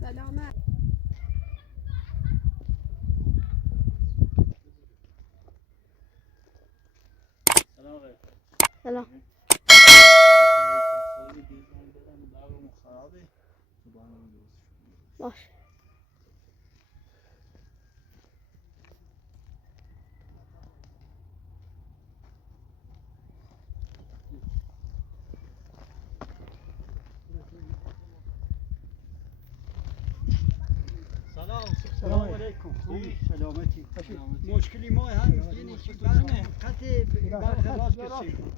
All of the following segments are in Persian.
سلامت. سلام. باش. السلام علیکم. سلامتی. مشکلی ما هم اینه که خط برخلاص کشیم.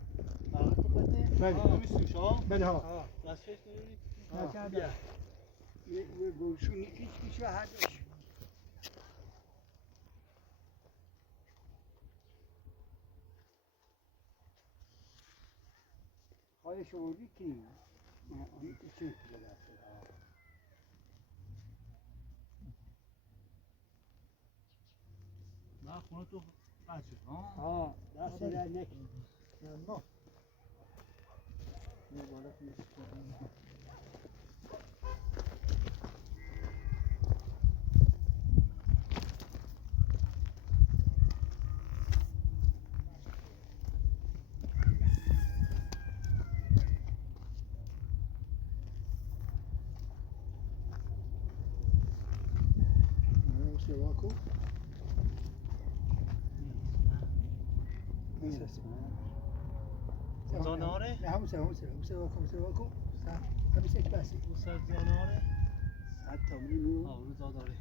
بله ها. یه گوشونی کیش و هردش. خواهی شماری کنیم. آنی کشیم که بلد. نه خونه تو قد شد ها دست در نکنیم. نه بالا کنید سواکو زاناره؟ نه همون سواکو همیشه یک بسی سر زاناره؟ حتی منو رو زاناره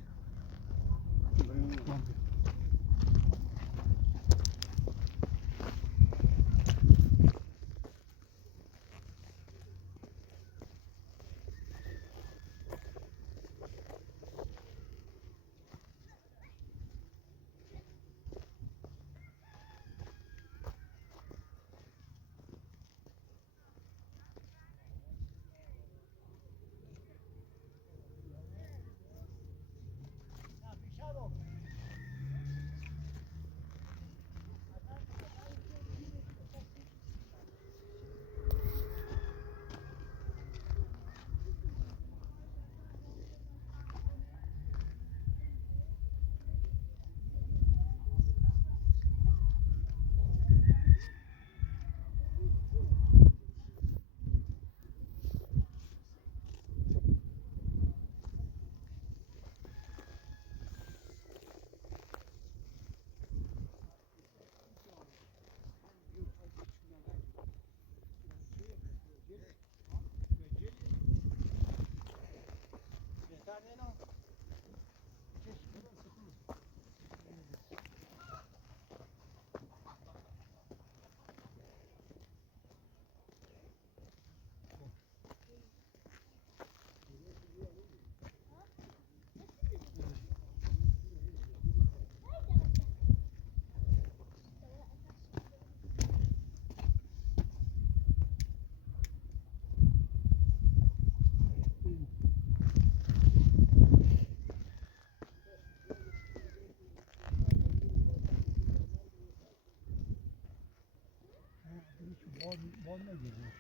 باد نگیره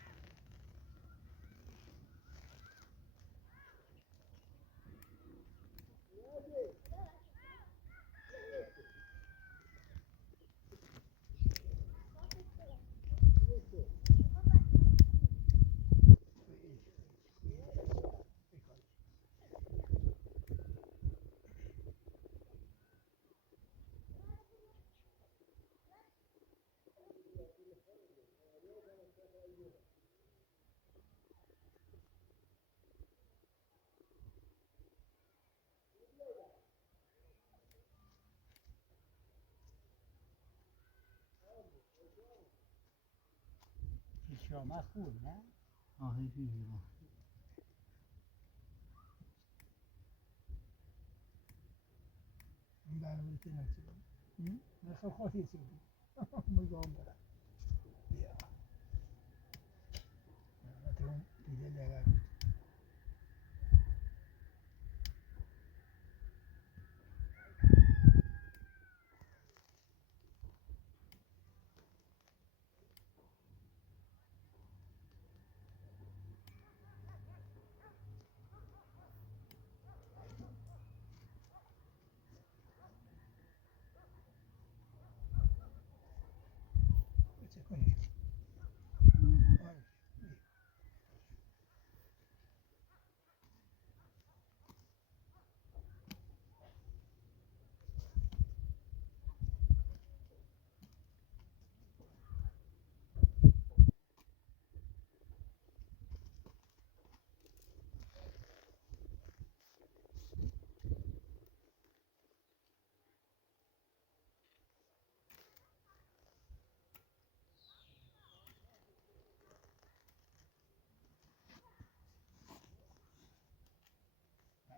شما خوب نه؟ آهی فیزیما این برنامه تنه چیه؟ نه خواهی چیه؟ مگام برم بیا تو دیگه لگه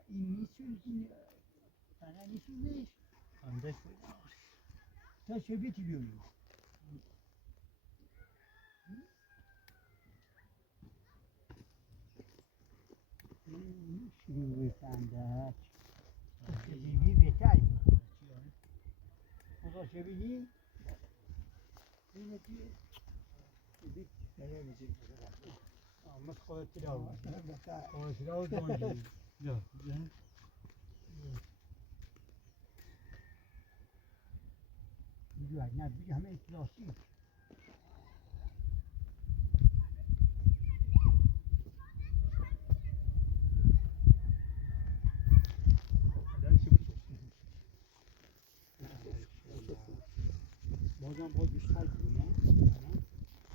این نیست تنها نیست اندک تا چه بیتی بیونی شروع فندک شبیهی بهتر خدا شبیهی اینه چیه شبیه نمیزیم آمد خواهد تلاو خواهد تلاو دانجی یا بیجو نه بیجو همه اطلاسی بازم باز بیشتر بود نه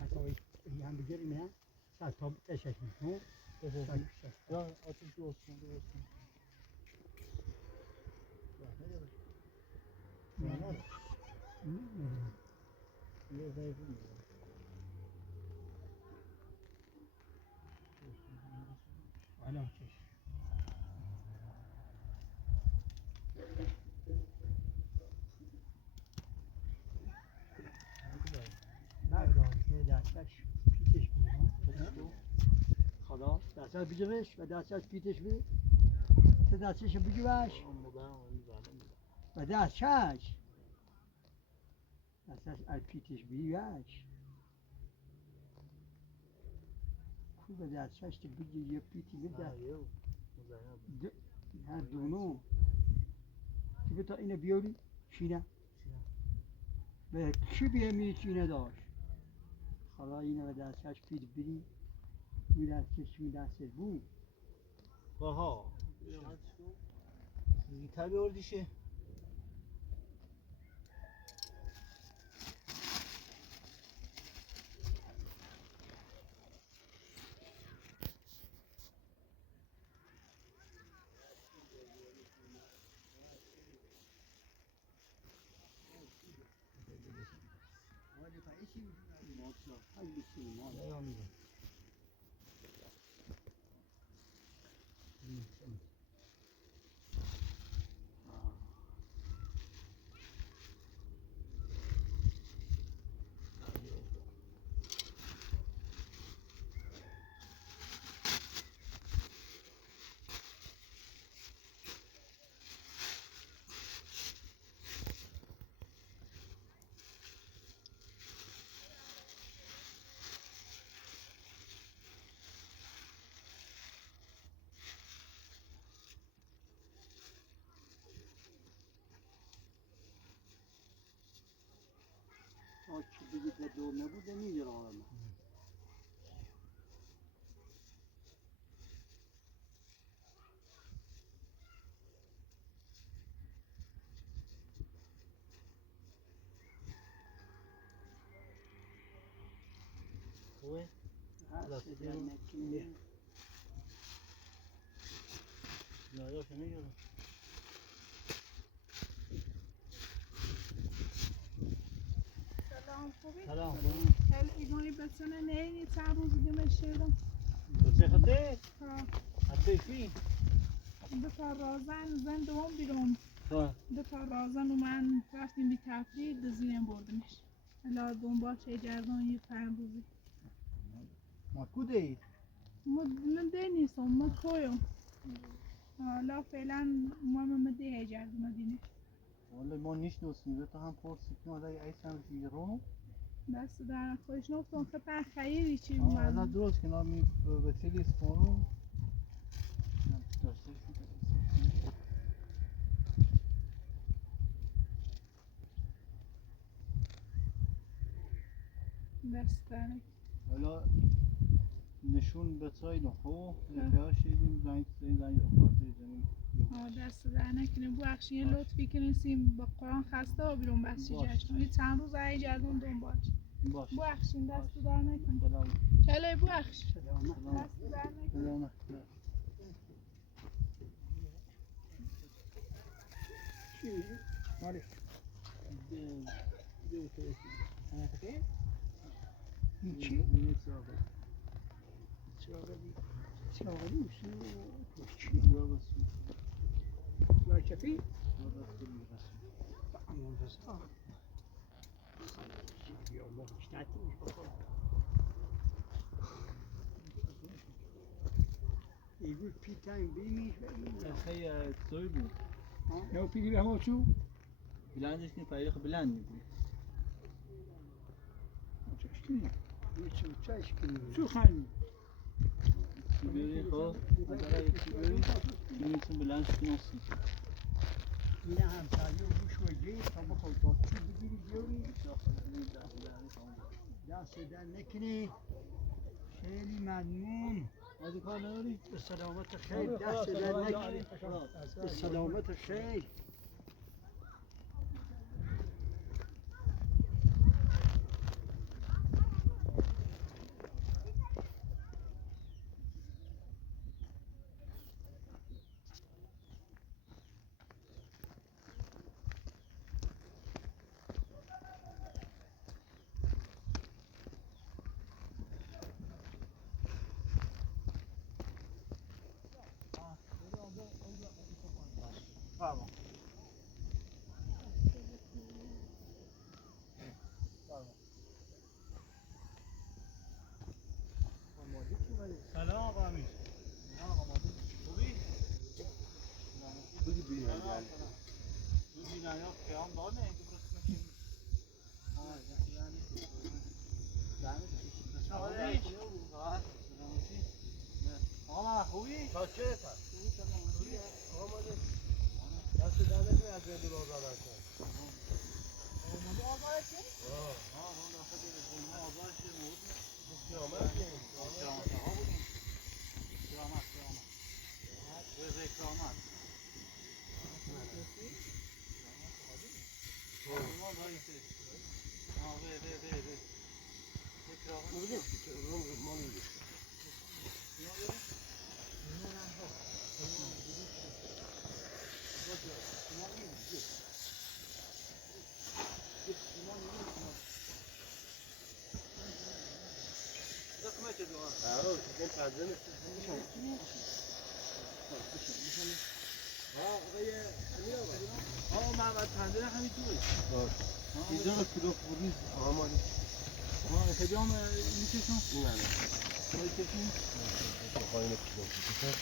حتی این هم بگیری نه سر تا تشک میکنه یا آتش درست کن الان چش نه دستش پیتش بید خلاص دستش بجوش و دستش پیتش بید تو دستش بجوش و دستش از پیتش بیوش کو به دستش تو بجو یه پیتی بده هر دونو تو به تا اینو بیاری چینه به کی بیمی چینه داشت حالا اینو به دستش پید بری می دستش می دستش بود باها زیتر بیاردیشه آچه بگید به دور نبوده میگه را آمد خوبه؟ هست در نکنه نایاش نمیگه سلام خوبی؟ سلام خیلی ایگونی بسنه نیدی چند روز دیگه مشیدم بچه خطه؟ ها حتی فی؟ دو تا رازن زن دوم بیرون تا دو تا رازن و من رفتیم بی تفریح دزدیم بردمش الا دنبال چه گردان یه 5 روزی ما کده اید؟ من ده نیستم من کویم حالا فعلا ما ده گردون دینه والا ما نشناسیم تا هم پرسید که ما دایی ایسان رو دست در خودش نفتم خطر خیلی چی الان اومد درست که نامی به تلیس کنم دست در حالا نشون به ساید خو نفیاش شدیم زنگ خاطر زنیم دست در نکنه بخشی یه لطفی کنیم با قرآن خسته ها بیرون بسی جشن یه چند روز های گردون دنبال باش بخشین دست در نکنه خدا کلای بخش سلامت دست در نکنه سلامت چی؟ مالش این چی؟ چراغی چی؟ شفی درست کنی رسمی. امون رضا یا ما بیشترتیش بکنم ایگو پیتن بیمیش خیلی توی بود. یا پیگی به همه چو بلندش کنی فایده خب بلند می‌کنی. چشکی چو چشکی چو خانی؟ چی بیاری خب؟ اگر چی بیاری؟ چی میتون بلندش کنی هستی؟ اینه هم سریع گوش و جیب تا بخور تا چی بگیری بیاری دست در نکنی خیلی ممنون از کار نداری؟ به سلامت خیر دست در نکنی به سلامت خیر سلام آقا امیر. آقا مادر خوبی؟ بگی بیرون گل تو بینایا قیام دانه اینکه برست میشیم. آقا خوبی؟ تا چه تا؟ آقا ماده دست در نکنی از این دور آزادر کن قیامت کنیم این پنجه آقا محمد پنجره همینطور. اینجا رو کلوف بودی آقا ماده خیلی هم میکشون. این همه خیلی کشون. خواهی کلوف بودی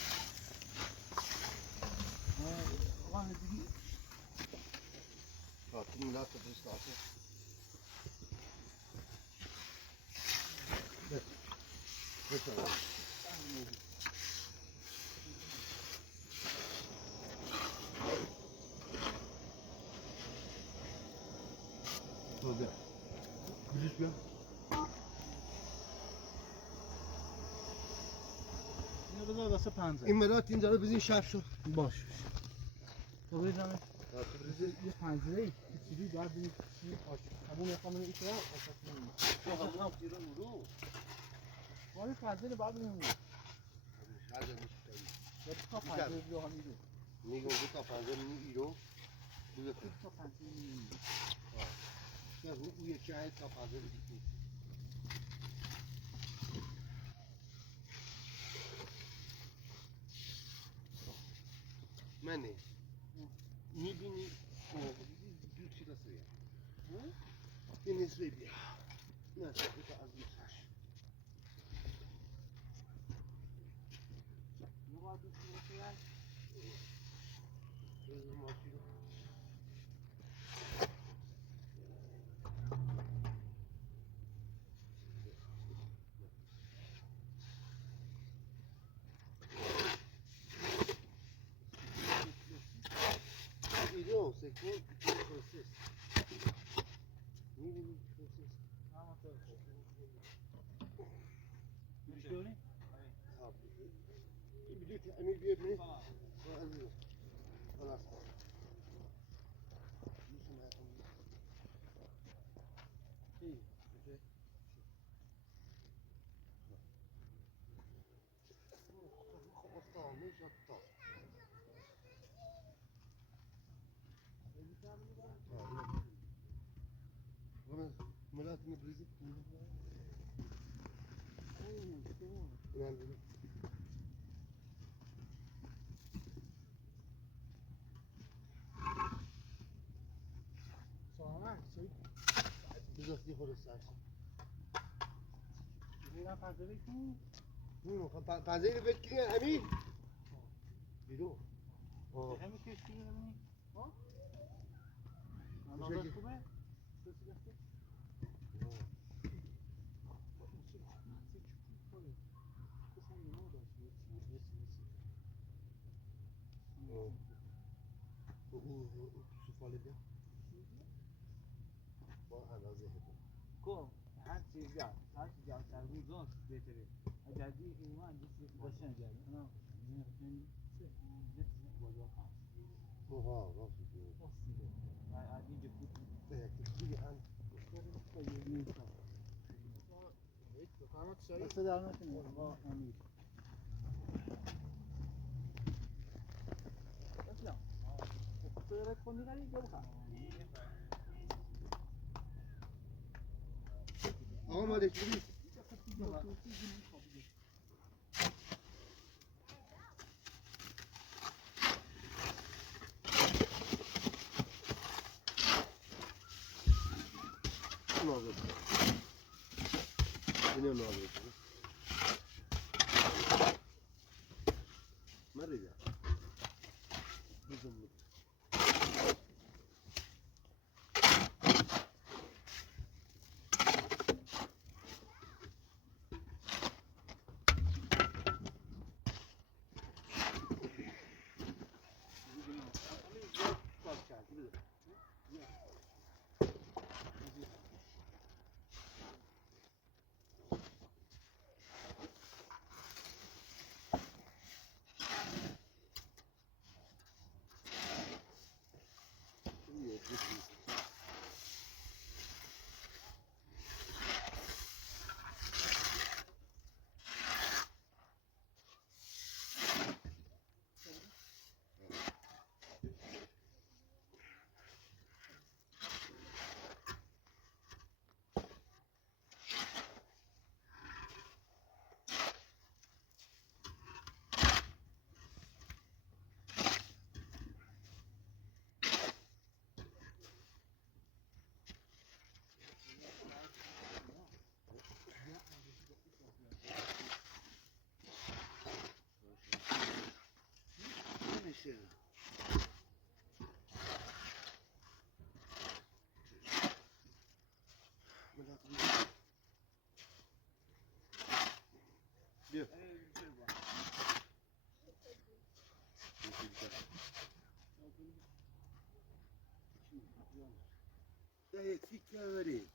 آقا هدیگی. تو مولاد تو دوست داشته بسرم تو بیا کلیش بیا اینو بذار واسه پنجره. این ملات اینجا رو بزین شب شد باش. تو بریزمش. یه پنجره ای کچیلی باید بینید چی همون میخوام اینو ایترا آساس نمید تو همون هم تیرا نورو ولی پنجره باید بینیم. شاید میشه یا تا پنجره بیا هم میره. میگم دو تا پنجره می ایرو بوده دو تا پنجره میره. نه او یکی های تا پنجره دیگه منه میبینی دو چی دسته بیا این نسبه بیا نه دو تا از میخش نگاه دو تا بیا. بزن ماشی رو ایرو سکون پروسس میبینی پروسس میشونی؟ این بلیت امیر بیا بینی عزیزم خلاص میشه مردم چی؟ میشه خب افتاد میشه تا ملات نبریزی بذار خود سرشم میرم پنجره کن پنجره رو بکنی همین بیرون همین کشتی رو ببینی ها؟ میشه اندازه که- خوبه؟ اون سفاله بیا با اندازه هدو کن هر چیز جا سرگوزان بهتره اجازی ایمان جسی باشن اجازی انا اوها راست میگی اینجا بود دیگه هم دست در نکنه با امیر بسیار تو کنی ولی جو بخواه آقا مالک بودی نازل اینو نازل مريضة بزمك ده يكفيك يا وليد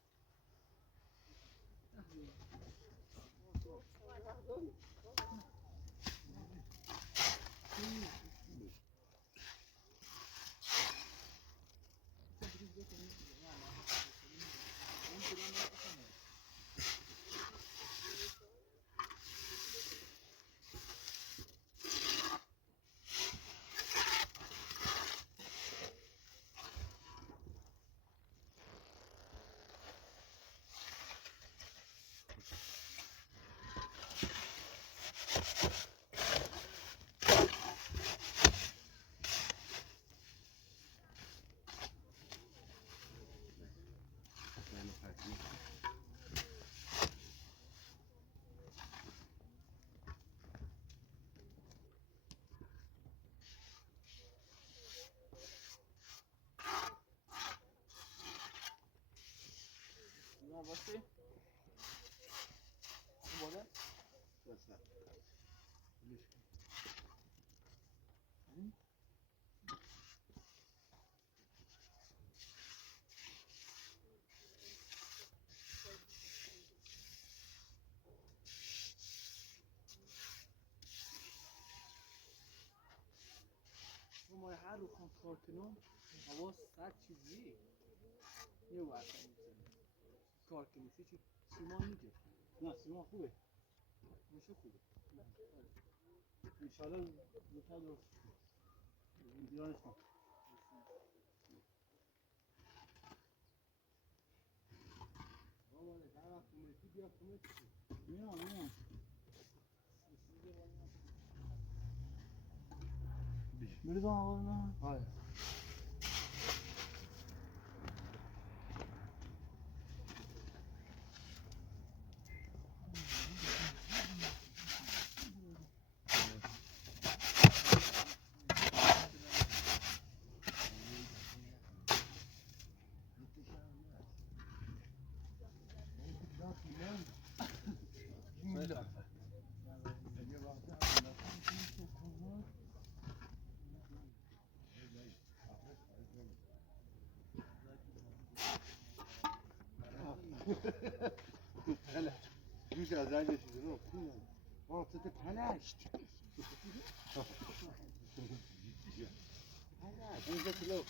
باشه بالا ما هر رو کار کنم حواس سر چیزی یه وقت کار کنی چی سیمان میگه نه سیمان خوبه میشه خوبه انشالله زودتر درست ایرانش کن میام بریزم آقا نه های جوش از رنگ شده رو واسط پلشت پلشت اینجا کلو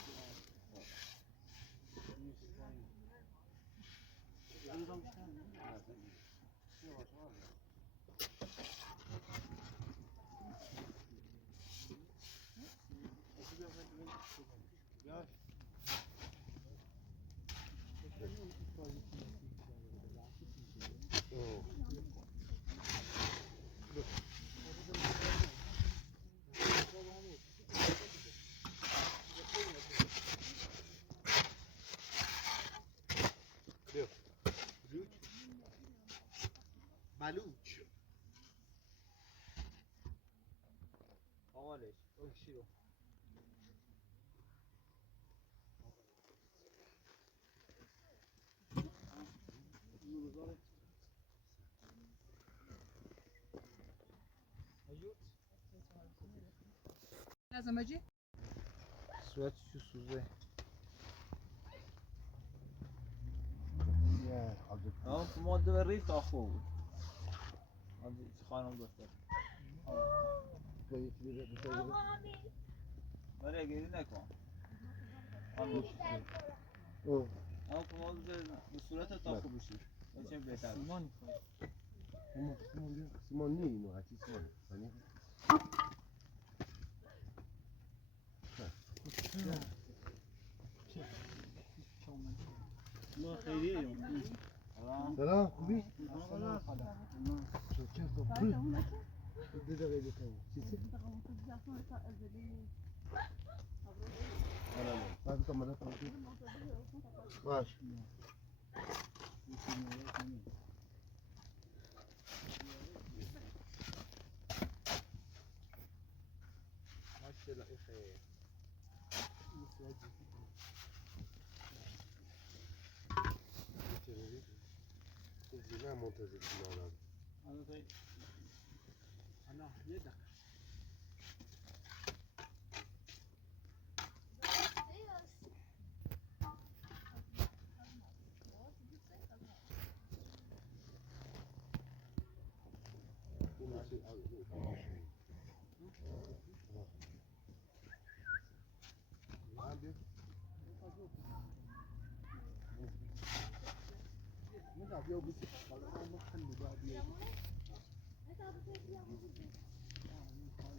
بلوچ آقالش اون چی رو لازم اجي صورت شو سوزه یه حاضر ها ماده بری تا خوب ماده خانم دکتر توی بیره بسیار برای گیری نکن او اما ماده به صورت تا خوب بشی چه بهتر سیمان سیمان نیه اینو حتی سیمان ما خیریه سلام خوبی؟ باش ماشاءالله این خیر نه منتظر بیانم انا یه دقیقه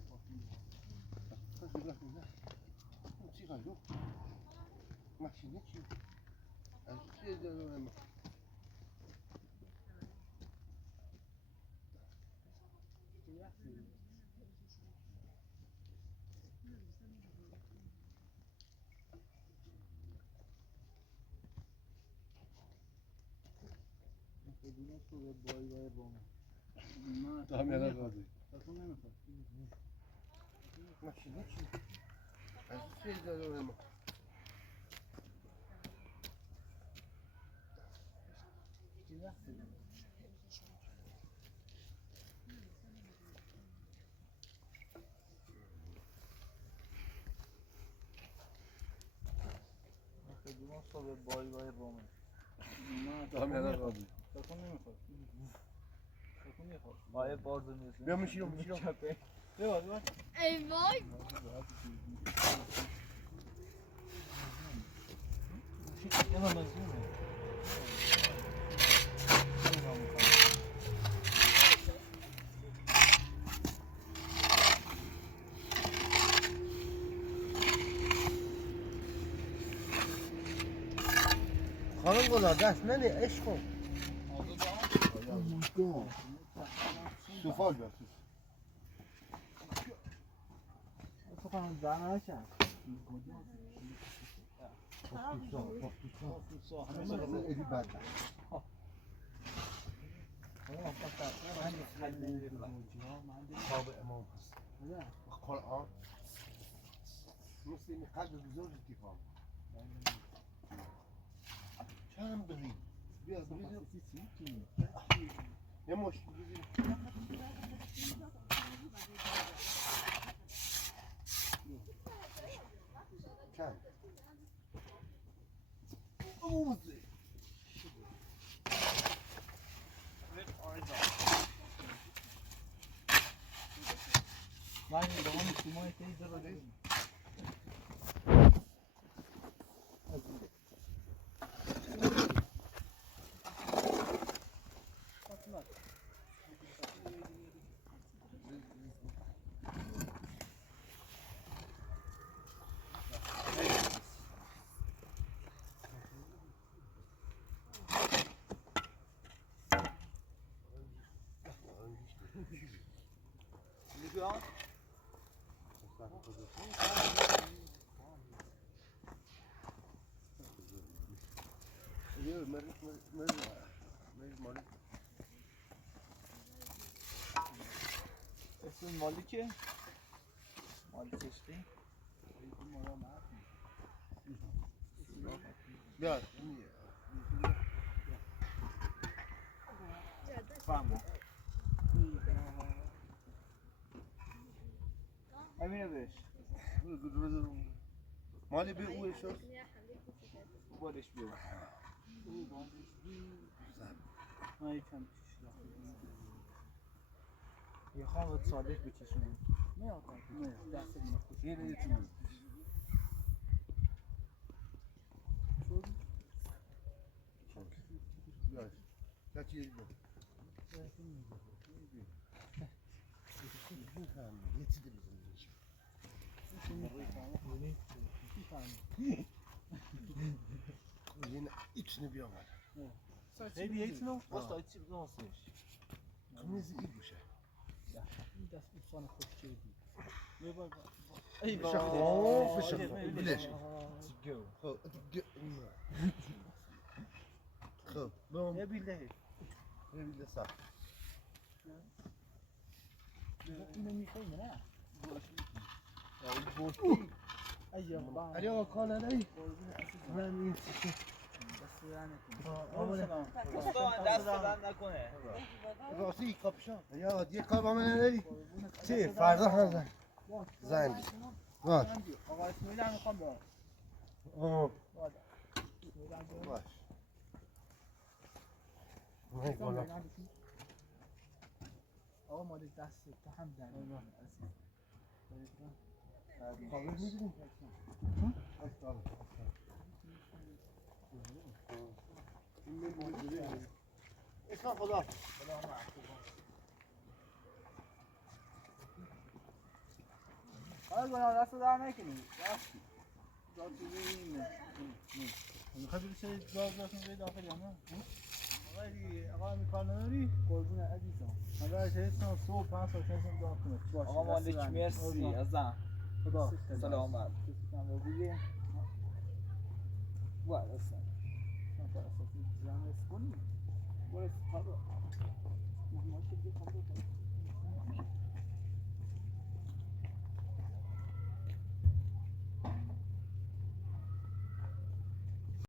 ماشینه چی؟ از چی داره ما؟ بدون صورت بایی بایی بامه هم یه نقاضی تکون نمیخواد ماشینه چی؟ از چی داره ما؟ چی وقتی بدون صورت بایی بایی بامه هم یه نقاضی تکون نمیخواد تکون نمیخواد بای بارزو نیست بیا میشیرم بیا ای وای یه مزونه خانم گلا دست ننه عشق کن سفال بیا تو کنم زنه نشن ایدی بد کتاب امام هست قرآن مثل این قلب بزرگ کتاب چند بگی بیا بگی یه مشت بگی چند اوزه اسم مالی که؟ مالی کشتی؟ بیار فهمم همینه بهش مالی به او اشاس بارش بیار من یکم یه خواهم صادق بچشونم نه دست نخوش یه نیتون بیار کچی یه چیزی بزنیش یه içini bir yaman. خیلی هیتنو؟ واسه چی بزنسش Kımızı iyi bu şey. این دست بوسان خوش کردی ای بابا فشار بلش خب خب بام یه بیله بیل صح اینو میخوایی نه؟ بوشی ایام با علی آقا کان علی من این دست بند نکنه راستی کاپشان یا یه کار با من علی چی فردا هم زن باش آقا اسماعیل هم میخوام برم باش نه بالا آقا مال دست تو هم در قابل می‌دونی اسم خدا حالا گناه دست در نکنی داد بزنیم میخوای بشه دازتون به داخل یا نه؟ آقا همین کار نداری؟ قربون عزیزم اگر چه صبح 5 ساعت کنم داخل آقا مالک مرسی ازم خدا سلامت کسی بگه و اصلا من تا اساسی جمع کنی برو